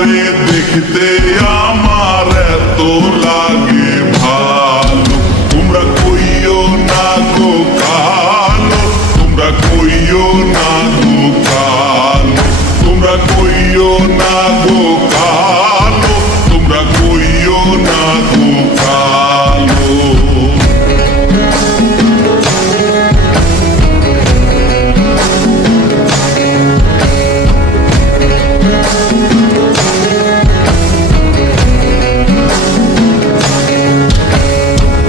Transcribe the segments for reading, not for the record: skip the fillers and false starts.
কালারে দেখতে আমার এত লাগে ভালো। তোমরা কইও না গো কালো, তোমরা কইও না গো কালো, তোমরা কইও না গো কালো, তোমরা কইও না গো কালো।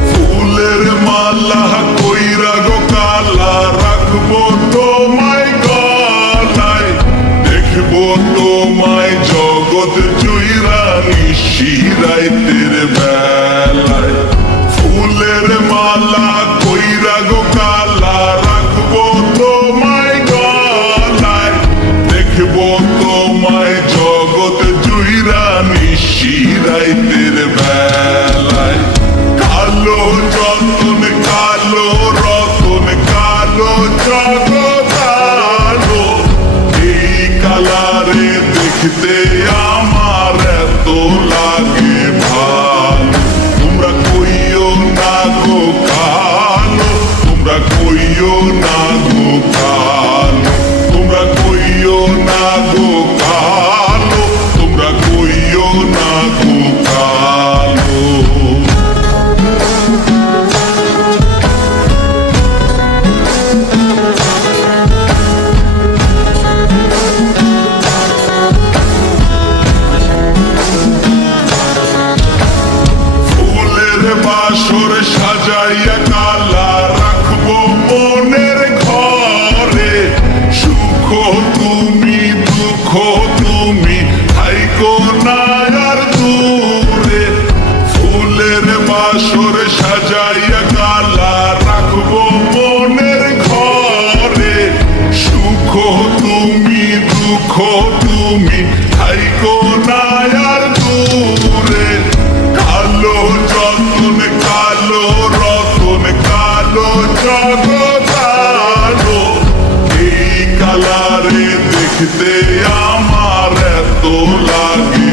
ফুলের মালা কইরা গো কালা রাখবো তোমায় গলায়, দেখবো তোমায় জগৎ জুইরা নিশিরাইতের বেলায়। ফুলের মালা কইরা গো কালা রাখবো তোমায় গলায়, দেখবো তোমায় জগৎ জুইরা নিশিরাইতের বেলায়। কালো যতন কালো রতন কালো জগৎ আলো, এই কালারে দেখতে আমার এত লাগে ভালো। তোমরা কইও না গো কালো, তোমরা কইও না গো কালো, তোমরা কইও না গো কালো, তোমরা কইও না গো কালো। বাসর সাজাইয়া কালা রাখবো মনের ঘরে, সুখ তুমি দুঃখ তুমি থাইকো না আর দূরে। ফুলের বাসর সাজাইয়া কালা রাখবো মনের ঘরে, সুখ তুমি দুঃখ তুমি থাইকো না আর দূরে। কালো যতন কালো রতন কালো জগৎ আলো, এই কালারে দেখতে আমার এত লাগে